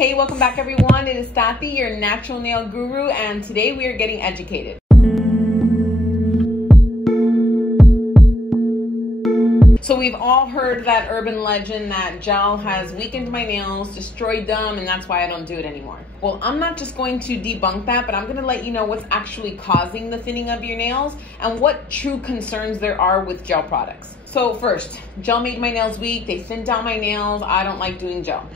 Hey, welcome back everyone. It is Tati, your natural nail guru, and today we are getting educated. So we've all heard that urban legend that gel has weakened my nails, destroyed them, and that's why I don't do it anymore. Well, I'm not just going to debunk that, but I'm going to let you know what's actually causing the thinning of your nails and what true concerns there are with gel products. So first, gel made my nails weak, they thinned down my nails, I don't like doing gel.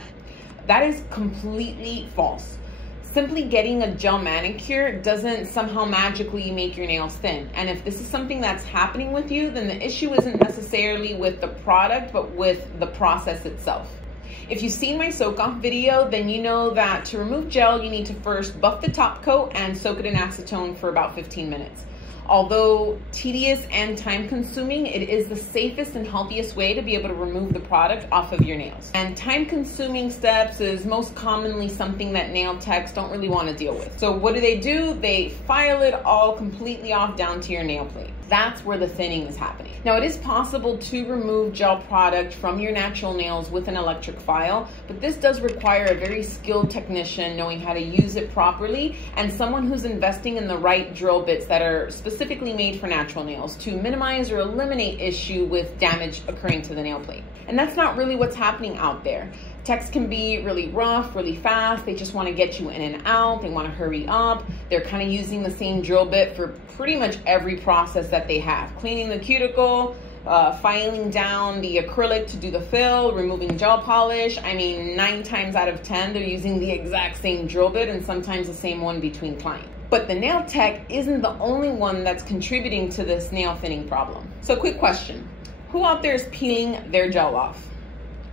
That is completely false. Simply getting a gel manicure doesn't somehow magically make your nails thin. And if this is something that's happening with you, then the issue isn't necessarily with the product, but with the process itself. If you've seen my soak off video, then you know that to remove gel, you need to first buff the top coat and soak it in acetone for about 15 minutes. Although tedious and time consuming, it is the safest and healthiest way to be able to remove the product off of your nails. And time consuming steps is most commonly something that nail techs don't really want to deal with. So what do? They file it all completely off down to your nail plate. That's where the thinning is happening. Now, it is possible to remove gel product from your natural nails with an electric file, but this does require a very skilled technician knowing how to use it properly and someone who's investing in the right drill bits that are specifically made for natural nails to minimize or eliminate issue with damage occurring to the nail plate. And that's not really what's happening out there. Techs can be really rough, really fast. They just want to get you in and out. They want to hurry up. They're kind of using the same drill bit for pretty much every process that they have. Cleaning the cuticle, filing down the acrylic to do the fill, removing gel polish. I mean, 9 times out of 10, they're using the exact same drill bit and sometimes the same one between clients. But the nail tech isn't the only one that's contributing to this nail thinning problem. So quick question, who out there is peeling their gel off?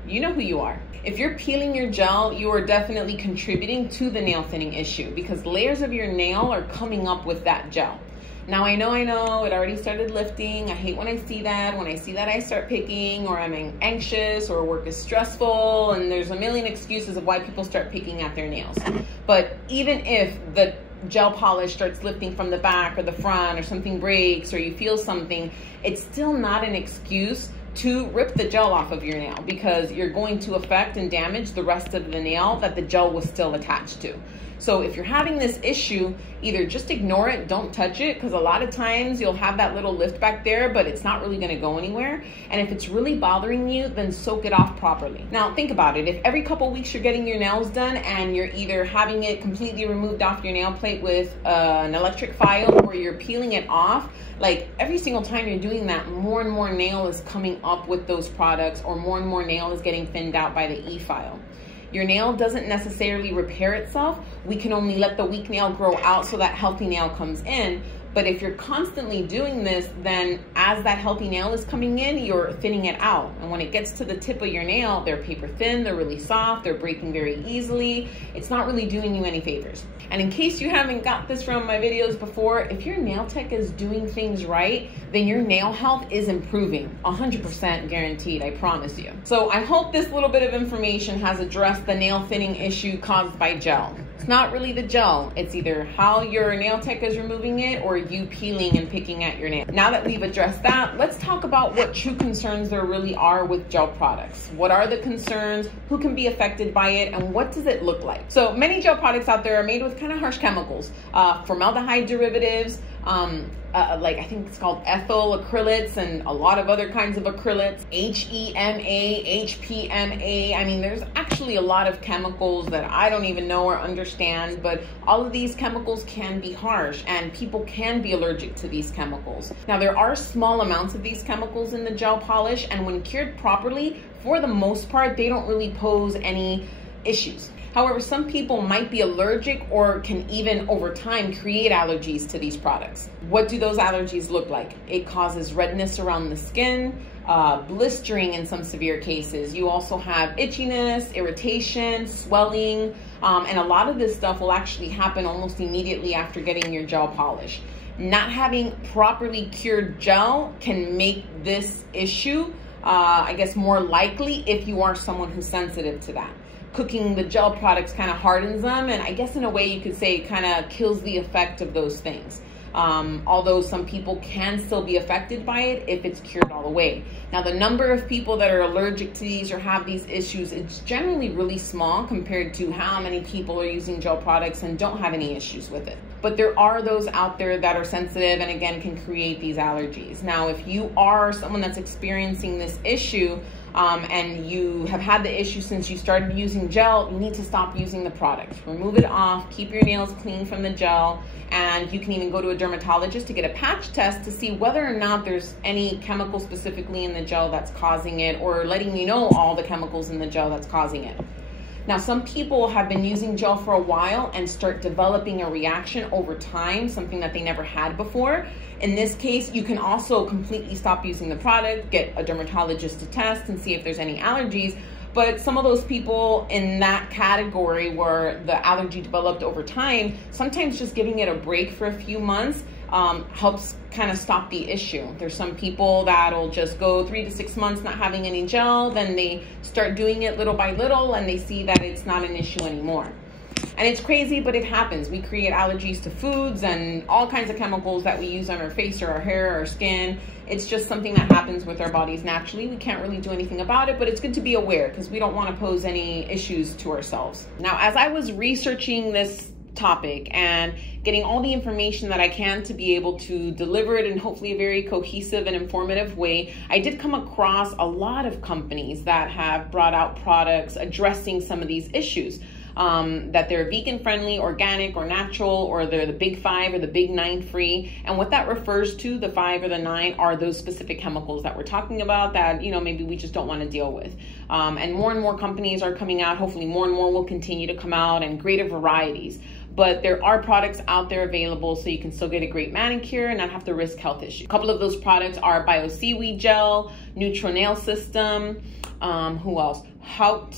You know who you are. If you're peeling your gel, you are definitely contributing to the nail thinning issue because layers of your nail are coming up with that gel. Now I know, it already started lifting. I hate when I see that. When I see that, I start picking, or I'm anxious, or work is stressful, and there's a million excuses of why people start picking at their nails. But even if the gel polish starts lifting from the back or the front, or something breaks, or you feel something, it's still not an excuse to rip the gel off of your nail because you're going to affect and damage the rest of the nail that the gel was still attached to. So if you're having this issue, either just ignore it, don't touch it, because a lot of times you'll have that little lift back there, but it's not really gonna go anywhere. And if it's really bothering you, then soak it off properly. Now think about it, if every couple weeks you're getting your nails done and you're either having it completely removed off your nail plate with an electric file, or you're peeling it off, like every single time you're doing that, more and more nail is coming up with those products, or more and more nail is getting thinned out by the E-file. Your nail doesn't necessarily repair itself. We can only let the weak nail grow out so that healthy nail comes in. But if you're constantly doing this, then as that healthy nail is coming in, you're thinning it out. And when it gets to the tip of your nail, they're paper thin, they're really soft, they're breaking very easily. It's not really doing you any favors. And in case you haven't got this from my videos before, if your nail tech is doing things right, then your nail health is improving, 100% guaranteed, I promise you. So I hope this little bit of information has addressed the nail thinning issue caused by gel. It's not really the gel, it's either how your nail tech is removing it or you peeling and picking at your nail. Now that we've addressed that, let's talk about what true concerns there really are with gel products. What are the concerns, who can be affected by it, and what does it look like? So many gel products out there are made with kind of harsh chemicals, formaldehyde derivatives, like I think it's called ethyl acrylates and a lot of other kinds of acrylates, HEMA, HPMA. I mean, there's actually a lot of chemicals that I don't even know or understand, but all of these chemicals can be harsh and people can be allergic to these chemicals. Now, there are small amounts of these chemicals in the gel polish, and when cured properly, for the most part, they don't really pose any issues. However, some people might be allergic or can even over time create allergies to these products. What do those allergies look like? It causes redness around the skin, blistering in some severe cases. You also have itchiness, irritation, swelling, and a lot of this stuff will actually happen almost immediately after getting your gel polish. Not having properly cured gel can make this issue, I guess, more likely if you are someone who's sensitive to that. Cooking the gel products kind of hardens them, and I guess in a way you could say it kind of kills the effect of those things. Although some people can still be affected by it if it's cured all the way. Now, the number of people that are allergic to these or have these issues, it's generally really small compared to how many people are using gel products and don't have any issues with it. But there are those out there that are sensitive and again can create these allergies. Now, if you are someone that's experiencing this issue and you have had the issue since you started using gel, you need to stop using the product. Remove it off, keep your nails clean from the gel, and you can even go to a dermatologist to get a patch test to see whether or not there's any chemical specifically in the gel that's causing it, or letting you know all the chemicals in the gel that's causing it. Now, some people have been using gel for a while and start developing a reaction over time, something that they never had before. In this case, you can also completely stop using the product, get a dermatologist to test and see if there's any allergies. But some of those people in that category where the allergy developed over time, sometimes just giving it a break for a few months helps kind of stop the issue. There's some people that'll just go 3 to 6 months not having any gel, then they start doing it little by little and they see that it's not an issue anymore. And it's crazy, but it happens. We create allergies to foods and all kinds of chemicals that we use on our face or our hair or our skin. It's just something that happens with our bodies naturally. We can't really do anything about it, but it's good to be aware because we don't want to pose any issues to ourselves. Now, as I was researching this topic and getting all the information that I can to be able to deliver it in hopefully a very cohesive and informative way, I did come across a lot of companies that have brought out products addressing some of these issues. That they're vegan friendly, organic or natural, or they're the big 5 or the big 9 free. And what that refers to, the 5 or the 9, are those specific chemicals that we're talking about that, maybe we just don't want to deal with. And more companies are coming out. Hopefully more and more will continue to come out, and greater varieties. But there are products out there available so you can still get a great manicure and not have to risk health issues. A couple of those products are Bio Seaweed Gel, Neutral Nail System, who else? Hout,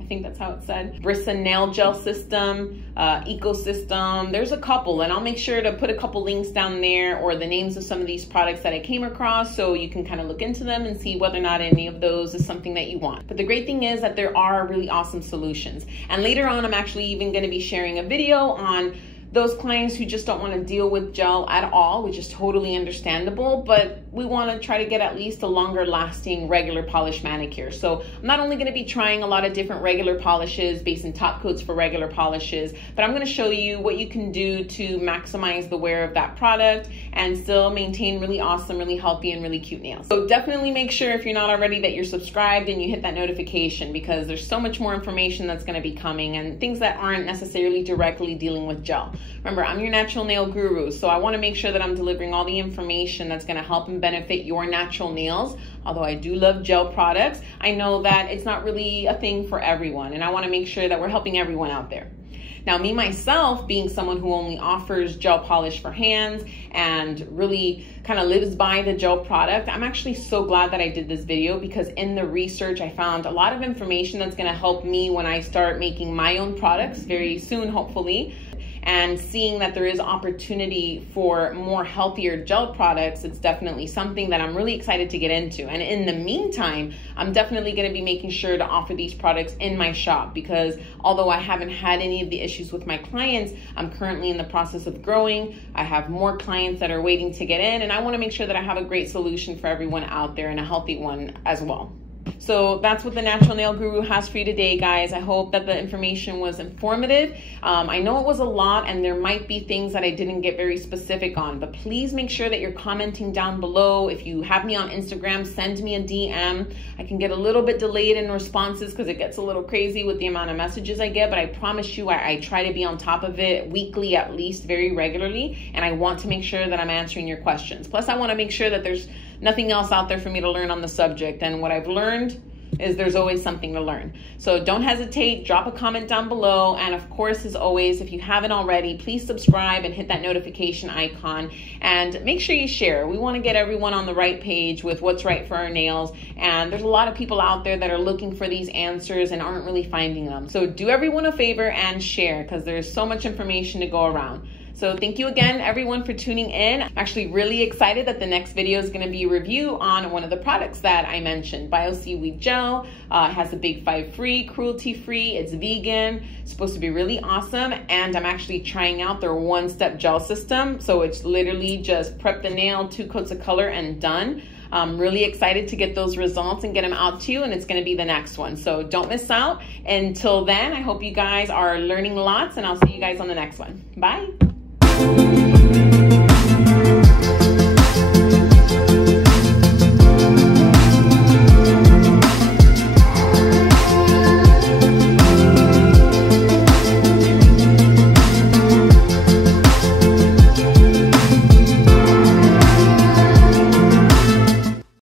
I think that's how it's said. Brissa Nail Gel System, Ecosystem. There's a couple, and I'll make sure to put a couple links down there or the names of some of these products that I came across so you can kind of look into them and see whether or not any of those is something that you want. But the great thing is that there are really awesome solutions. And later on, I'm actually even going to be sharing a video on those clients who just don't want to deal with gel at all, which is totally understandable, but we want to try to get at least a longer lasting regular polish manicure. So I'm not only going to be trying a lot of different regular polishes based in top coats for regular polishes, but I'm going to show you what you can do to maximize the wear of that product and still maintain really awesome, really healthy, and really cute nails. So definitely make sure, if you're not already, that you're subscribed and you hit that notification, because there's so much more information that's going to be coming and things that aren't necessarily directly dealing with gel. Remember, I'm your natural nail guru, so I want to make sure that I'm delivering all the information that's going to help and benefit your natural nails. Although I do love gel products, I know that it's not really a thing for everyone, and I want to make sure that we're helping everyone out there. Now, me myself, being someone who only offers gel polish for hands and really kind of lives by the gel product, I'm actually so glad that I did this video, because in the research I found a lot of information that's going to help me when I start making my own products very soon, hopefully. And seeing that there is opportunity for more healthier gel products, it's definitely something that I'm really excited to get into. And in the meantime, I'm definitely going to be making sure to offer these products in my shop, because although I haven't had any of the issues with my clients, I'm currently in the process of growing. I have more clients that are waiting to get in, and I want to make sure that I have a great solution for everyone out there, and a healthy one as well. So that's what the Natural Nail Guru has for you today, guys. I hope that the information was informative. I know it was a lot, and there might be things that I didn't get very specific on, but please make sure that you're commenting down below. If you have me on Instagram, send me a DM. I can get a little bit delayed in responses because it gets a little crazy with the amount of messages I get, but I promise you I try to be on top of it weekly, at least, very regularly, and I want to make sure that I'm answering your questions. Plus, I want to make sure that there's nothing else out there for me to learn on the subject, and what I've learned is there's always something to learn. So don't hesitate, drop a comment down below, and of course, as always, if you haven't already, please subscribe and hit that notification icon, and make sure you share. We want to get everyone on the right page with what's right for our nails, and there's a lot of people out there that are looking for these answers and aren't really finding them. So do everyone a favor and share, because there's so much information to go around. So thank you again, everyone, for tuning in. I'm actually really excited that the next video is going to be a review on one of the products that I mentioned. Bio Seaweed Gel. It has the big 5 free, cruelty free, it's vegan, it's supposed to be really awesome, and I'm actually trying out their one-step gel system. So it's literally just prep the nail, 2 coats of color, and done. I'm really excited to get those results and get them out to you, and it's going to be the next one. So don't miss out. Until then, I hope you guys are learning lots, and I'll see you guys on the next one. Bye.